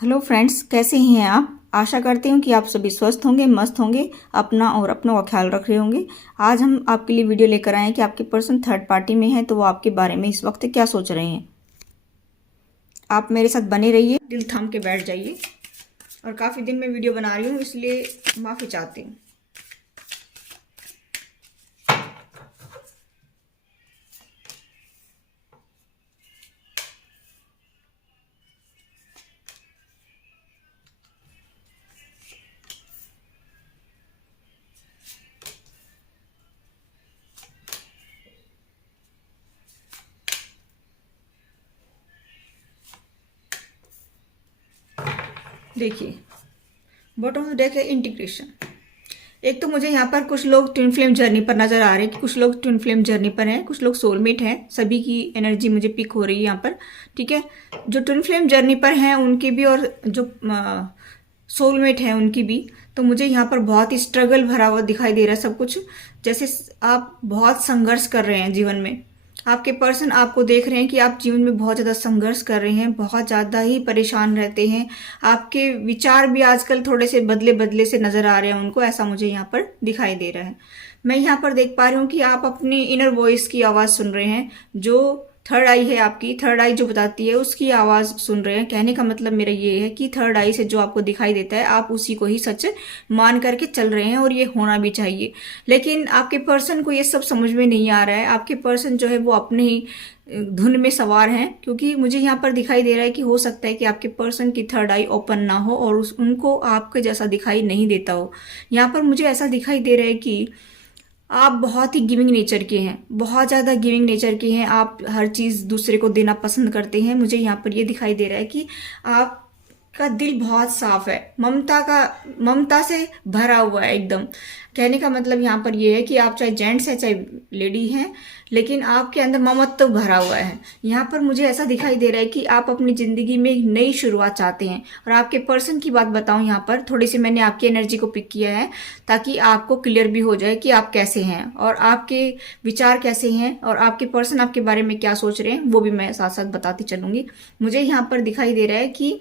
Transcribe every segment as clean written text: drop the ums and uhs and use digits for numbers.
Hello friends, कैसे हैं आप। आशा करती हूँ कि आप सभी स्वस्थ होंगे, मस्त होंगे, अपना और अपनों का ख्याल रख रहे होंगे। आज हम आपके लिए वीडियो लेकर आए हैं कि आपके पर्सन थर्ड पार्टी में है तो वो आपके बारे में इस वक्त क्या सोच रहे हैं। आप मेरे साथ बने रहिए, दिल थाम के बैठ जाइए। और काफ़ी दिन में वीडियो बना रही हूँ, इसलिए माफ़ी चाहती हूँ। देखिए, बॉटम ऑफ द डेक है इंटीग्रेशन। एक तो मुझे यहाँ पर कुछ लोग ट्विन फ्लेम जर्नी पर नजर आ रहे हैं कि कुछ लोग ट्विन फ्लेम जर्नी पर हैं, कुछ लोग सोलमेट हैं। सभी की एनर्जी मुझे पिक हो रही है यहाँ पर। ठीक है, जो ट्विन फ्लेम जर्नी पर हैं उनकी भी, और जो सोलमेट है उनकी भी। तो मुझे यहाँ पर बहुत ही स्ट्रगल भरा हुआ दिखाई दे रहा है सब कुछ। जैसे आप बहुत संघर्ष कर रहे हैं जीवन में। आपके पर्सन आपको देख रहे हैं कि आप जीवन में बहुत ज़्यादा संघर्ष कर रहे हैं, बहुत ज़्यादा ही परेशान रहते हैं। आपके विचार भी आजकल थोड़े से बदले बदले से नज़र आ रहे हैं उनको, ऐसा मुझे यहाँ पर दिखाई दे रहा है। मैं यहाँ पर देख पा रही हूँ कि आप अपनी इनर वॉइस की आवाज़ सुन रहे हैं। जो थर्ड आई है आपकी, थर्ड आई जो बताती है उसकी आवाज़ सुन रहे हैं। कहने का मतलब मेरा ये है कि थर्ड आई से जो आपको दिखाई देता है आप उसी को ही सच मान करके चल रहे हैं, और ये होना भी चाहिए। लेकिन आपके पर्सन को ये सब समझ में नहीं आ रहा है। आपके पर्सन जो है वो अपने ही धुन में सवार हैं, क्योंकि मुझे यहाँ पर दिखाई दे रहा है कि हो सकता है कि आपके पर्सन की थर्ड आई ओपन ना हो और उनको आपके जैसा दिखाई नहीं देता हो। यहाँ पर मुझे ऐसा दिखाई दे रहा है कि आप बहुत ही गिविंग नेचर के हैं, बहुत ज़्यादा गिविंग नेचर के हैं। आप हर चीज़ दूसरे को देना पसंद करते हैं। मुझे यहाँ पर ये दिखाई दे रहा है कि आपका दिल बहुत साफ है, ममता से भरा हुआ है एकदम। कहने का मतलब यहाँ पर ये है कि आप चाहे जेंट्स हैं चाहे लेडी हैं, लेकिन आपके अंदर ममत्व भरा हुआ है। यहाँ पर मुझे ऐसा दिखाई दे रहा है कि आप अपनी ज़िंदगी में एक नई शुरुआत चाहते हैं। और आपके पर्सन की बात बताऊँ, यहाँ पर थोड़ी सी मैंने आपकी एनर्जी को पिक किया है ताकि आपको क्लियर भी हो जाए कि आप कैसे हैं और आपके विचार कैसे हैं और आपके पर्सन आपके बारे में क्या सोच रहे हैं, वो भी मैं साथ साथ बताती चलूँगी। मुझे यहाँ पर दिखाई दे रहा है कि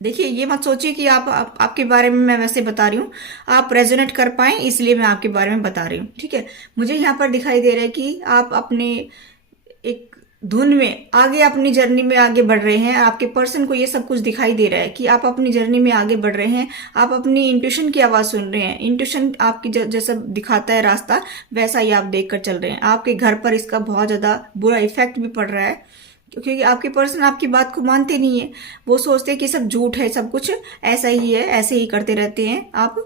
देखिए, ये मत सोचिए कि आपके बारे में मैं वैसे बता रही हूँ, आप रेजोनेट कर पाएं इसलिए मैं आपके बारे में बता रही हूँ। ठीक है, मुझे यहाँ पर दिखाई दे रहा है कि आप अपने एक धुन में आगे अपनी जर्नी में आगे बढ़ रहे हैं। आपके पर्सन को ये सब कुछ दिखाई दे रहा है कि आप अपनी जर्नी में आगे बढ़ रहे हैं। आप अपनी इंट्यूशन की आवाज़ सुन रहे हैं। इंट्यूशन आपकी जैसा दिखाता है रास्ता, वैसा ही आप देख कर चल रहे हैं। आपके घर पर इसका बहुत ज़्यादा बुरा इफेक्ट भी पड़ रहा है, क्योंकि आपके पर्सन आपकी बात को मानते नहीं है। वो सोचते हैं कि सब झूठ है, सब कुछ ऐसा ही है, ऐसे ही करते रहते हैं आप,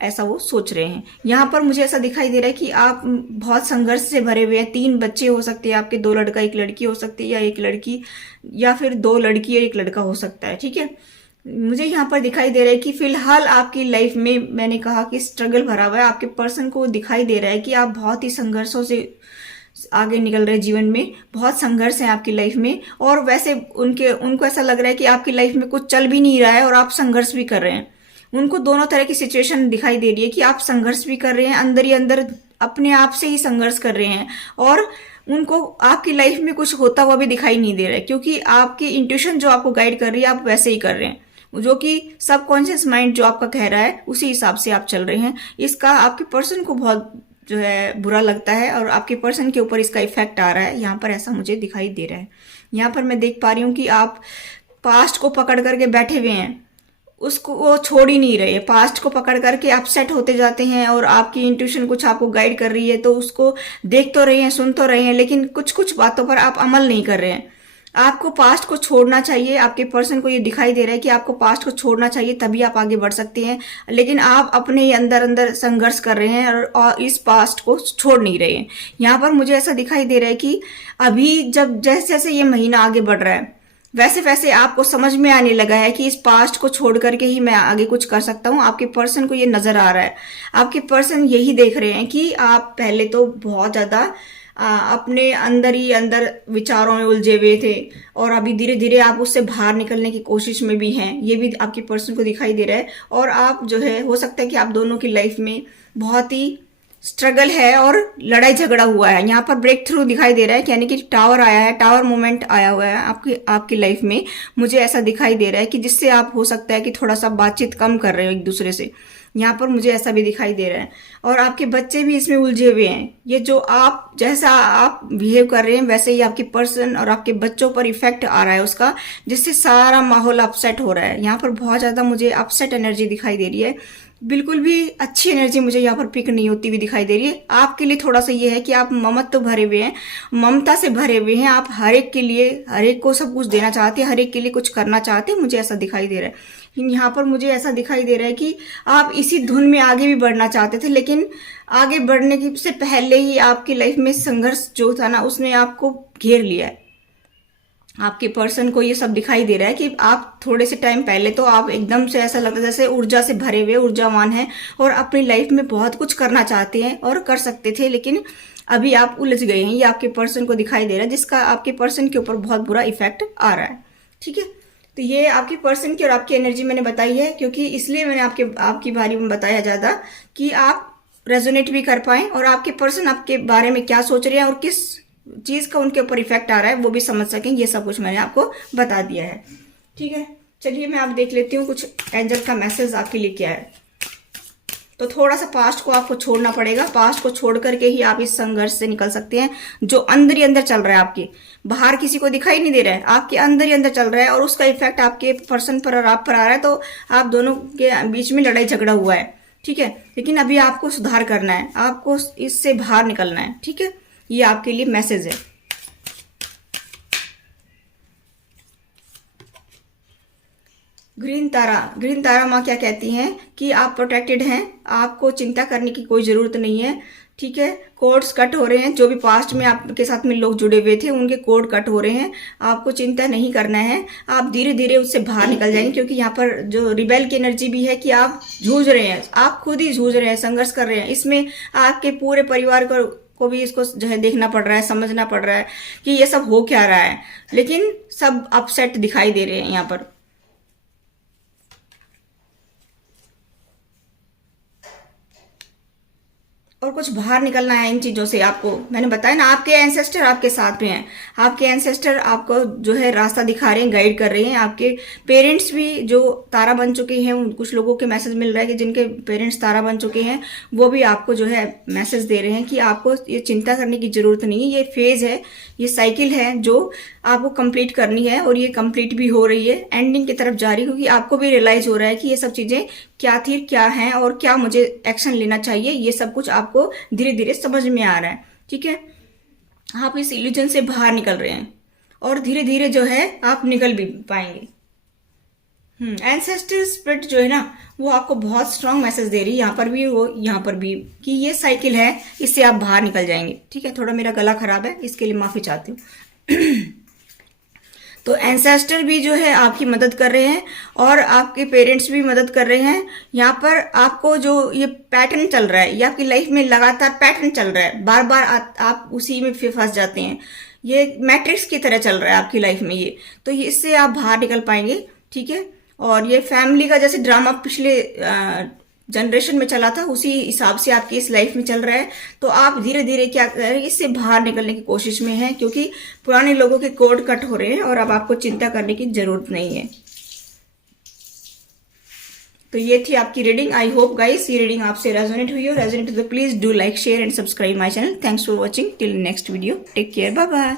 ऐसा वो सोच रहे हैं। यहाँ पर मुझे ऐसा दिखाई दे रहा है कि आप बहुत संघर्ष से भरे हुए हैं। 3 बच्चे हो सकते हैं आपके, 2 लड़का 1 लड़की हो सकती है, या 1 लड़की, या फिर 2 लड़की और 1 लड़का हो सकता है। ठीक है, मुझे यहाँ पर दिखाई दे रहा है कि फिलहाल आपकी लाइफ में, मैंने कहा कि स्ट्रगल भरा हुआ है। आपके पर्सन को दिखाई दे रहा है कि आप बहुत ही संघर्षों से आगे निकल रहे हैं। जीवन में बहुत संघर्ष है आपकी लाइफ में, और वैसे उनको ऐसा लग रहा है कि आपकी लाइफ में कुछ चल भी नहीं रहा है और आप संघर्ष भी कर रहे हैं। उनको दोनों तरह की सिचुएशन दिखाई दे रही है कि आप संघर्ष भी कर रहे हैं, अंदर ही अंदर अपने आप से ही संघर्ष कर रहे हैं, और उनको आपकी लाइफ में कुछ होता हुआ भी दिखाई नहीं दे रहा है, क्योंकि आपकी इंट्यूशन जो आपको गाइड कर रही है आप वैसे ही कर रहे हैं। जो कि सबकॉन्शियस माइंड जो आपका कह रहा है उसी हिसाब से आप चल रहे हैं। इसका आपके पर्सन को बहुत जो है बुरा लगता है, और आपके पर्सन के ऊपर इसका इफेक्ट आ रहा है। यहाँ पर ऐसा मुझे दिखाई दे रहा है। यहाँ पर मैं देख पा रही हूँ कि आप पास्ट को पकड़ करके बैठे हुए हैं, उसको वो छोड़ ही नहीं रहे। पास्ट को पकड़ करके आप सेट होते जाते हैं, और आपकी इंट्यूशन कुछ आपको गाइड कर रही है तो उसको देख तो रहे हैं, सुन तो रहे हैं, लेकिन कुछ कुछ बातों पर आप अमल नहीं कर रहे हैं। आपको पास्ट को छोड़ना चाहिए। आपके पर्सन को ये दिखाई दे रहा है कि आपको पास्ट को छोड़ना चाहिए, तभी आप आगे बढ़ सकते हैं। लेकिन आप अपने ही अंदर अंदर संघर्ष कर रहे हैं और इस पास्ट को छोड़ नहीं रहे हैं। यहाँ पर मुझे ऐसा दिखाई दे रहा है कि अभी जब जैसे जैसे ये महीना आगे बढ़ रहा है, वैसे वैसे आपको समझ में आने लगा है कि इस पास्ट को छोड़ करके ही मैं आगे कुछ कर सकता हूँ। आपके पर्सन को ये नजर आ रहा है। आपके पर्सन यही देख रहे हैं कि आप पहले तो बहुत ज्यादा अपने अंदर ही अंदर विचारों में उलझे हुए थे, और अभी धीरे धीरे आप उससे बाहर निकलने की कोशिश में भी हैं। ये भी आपके पर्सन को दिखाई दे रहा है। और आप जो है, हो सकता है कि आप दोनों की लाइफ में बहुत ही स्ट्रगल है और लड़ाई झगड़ा हुआ है। यहाँ पर ब्रेक थ्रू दिखाई दे रहा है, यानी कि टावर आया है, टावर मोमेंट आया हुआ है आपकी लाइफ में। मुझे ऐसा दिखाई दे रहा है कि जिससे आप हो सकता है कि थोड़ा सा बातचीत कम कर रहे हो एक दूसरे से। यहाँ पर मुझे ऐसा भी दिखाई दे रहा है। और आपके बच्चे भी इसमें उलझे हुए हैं। ये जो आप जैसा आप बिहेव कर रहे हैं वैसे ही आपके पर्सन और आपके बच्चों पर इफेक्ट आ रहा है उसका, जिससे सारा माहौल अपसेट हो रहा है। यहाँ पर बहुत ज़्यादा मुझे अपसेट एनर्जी दिखाई दे रही है। बिल्कुल भी अच्छी एनर्जी मुझे यहाँ पर पिक नहीं होती हुई दिखाई दे रही है। आपके लिए थोड़ा सा ये है कि आप ममत्व भरे हुए हैं, ममता से भरे हुए हैं। आप हर एक के लिए, हर एक को सब कुछ देना चाहते हैं, हर एक के लिए कुछ करना चाहते हैं। मुझे ऐसा दिखाई दे रहा है। यहाँ पर मुझे ऐसा दिखाई दे रहा है कि आप इसी धुन में आगे भी बढ़ना चाहते थे, लेकिन आगे बढ़ने की से पहले ही आपकी लाइफ में संघर्ष जो था ना, उसने आपको घेर लिया है। आपके पर्सन को ये सब दिखाई दे रहा है कि आप थोड़े से टाइम पहले तो आप एकदम से ऐसा लगता है जैसे ऊर्जा से भरे हुए, ऊर्जावान हैं और अपनी लाइफ में बहुत कुछ करना चाहते हैं और कर सकते थे, लेकिन अभी आप उलझ गए हैं। ये आपके पर्सन को दिखाई दे रहा है, जिसका आपके पर्सन के ऊपर बहुत बुरा इफेक्ट आ रहा है। ठीक है, तो ये आपके पर्सन की और आपकी एनर्जी मैंने बताई है, क्योंकि इसलिए मैंने आपके बारे में बताया ज़्यादा कि आप रेजोनेट भी कर पाएं और आपके पर्सन आपके बारे में क्या सोच रहे हैं और किस चीज का उनके ऊपर इफेक्ट आ रहा है वो भी समझ सकें। ये सब कुछ मैंने आपको बता दिया है। ठीक है, चलिए मैं आप देख लेती हूँ कुछ एंजल का मैसेज आपके लिए क्या है। तो थोड़ा सा पास्ट को आपको छोड़ना पड़ेगा। पास्ट को छोड़ करके ही आप इस संघर्ष से निकल सकते हैं जो अंदर ही अंदर चल रहा है आपके। बाहर किसी को दिखाई नहीं दे रहा है, आपके अंदर ही अंदर चल रहा है और उसका इफेक्ट आपके पर्सन पर और आप पर आ रहा है। तो आप दोनों के बीच में लड़ाई झगड़ा हुआ है। ठीक है, लेकिन अभी आपको सुधार करना है, आपको इससे बाहर निकलना है। ठीक है, ये आपके लिए मैसेज है। ग्रीन तारा माँ क्या कहती हैं कि आप प्रोटेक्टेड हैं, आपको चिंता करने की कोई ज़रूरत नहीं है। ठीक है, कोड्स कट हो रहे हैं। जो भी पास्ट में आपके साथ में लोग जुड़े हुए थे उनके कोड कट हो रहे हैं। आपको चिंता नहीं करना है, आप धीरे धीरे उससे बाहर निकल जाएंगे। क्योंकि यहाँ पर जो रिबेल की एनर्जी भी है कि आप जूझ रहे हैं, आप खुद ही जूझ रहे हैं, संघर्ष कर रहे हैं। इसमें आपके पूरे परिवार को भी इसको जो है देखना पड़ रहा है, समझना पड़ रहा है कि ये सब हो क्या रहा है, लेकिन सब अपसेट दिखाई दे रहे हैं यहाँ पर। और कुछ बाहर निकलना है इन चीज़ों से। आपको मैंने बताया ना, आपके एंसेस्टर आपके साथ में हैं। आपके एंसेस्टर आपको जो है रास्ता दिखा रहे हैं, गाइड कर रहे हैं। आपके पेरेंट्स भी जो तारा बन चुके हैं, कुछ लोगों के मैसेज मिल रहा है कि जिनके पेरेंट्स तारा बन चुके हैं वो भी आपको जो है मैसेज दे रहे हैं कि आपको ये चिंता करने की ज़रूरत नहीं है। ये फेज़ है, ये साइकिल है जो आपको कंप्लीट करनी है और ये कंप्लीट भी हो रही है, एंडिंग की तरफ जा रही है। क्योंकि आपको भी रियलाइज़ हो रहा है कि ये सब चीज़ें क्या थी, क्या है और क्या मुझे एक्शन लेना चाहिए। ये सब कुछ आपको धीरे धीरे समझ में आ रहा है। ठीक है, आप इस इल्यूजन से बाहर निकल रहे हैं और धीरे धीरे जो है आप निकल भी पाएंगे। एंसेस्टर स्पिरिट जो है ना वो आपको बहुत स्ट्रांग मैसेज दे रही है, यहाँ पर भी वो यहाँ पर भी, कि ये साइकिल है, इससे आप बाहर निकल जाएंगे। ठीक है, थोड़ा मेरा गला खराब है, इसके लिए माफी चाहती हूँ। तो एंसेस्टर भी जो है आपकी मदद कर रहे हैं और आपके पेरेंट्स भी मदद कर रहे हैं। यहाँ पर आपको जो ये पैटर्न चल रहा है, ये आपकी लाइफ में लगातार पैटर्न चल रहा है, बार बार आप उसी में फंस जाते हैं। ये मैट्रिक्स की तरह चल रहा है आपकी लाइफ में ये, तो इससे आप बाहर निकल पाएंगे। ठीक है, और ये फैमिली का जैसे ड्रामा पिछले जनरेशन में चला था उसी हिसाब से आपकी इस लाइफ में चल रहा है। तो आप धीरे धीरे क्या करें, इससे बाहर निकलने की कोशिश में हैं, क्योंकि पुराने लोगों के कोड कट हो रहे हैं और अब आपको चिंता करने की जरूरत नहीं है। तो ये थी आपकी रीडिंग। आई होप गाइस ये रीडिंग आपसे रेजोनेट हुई हो। रेजोनेट तो please do like, share and subscribe my channel. Thanks for watching. Till next video, take care, bye bye.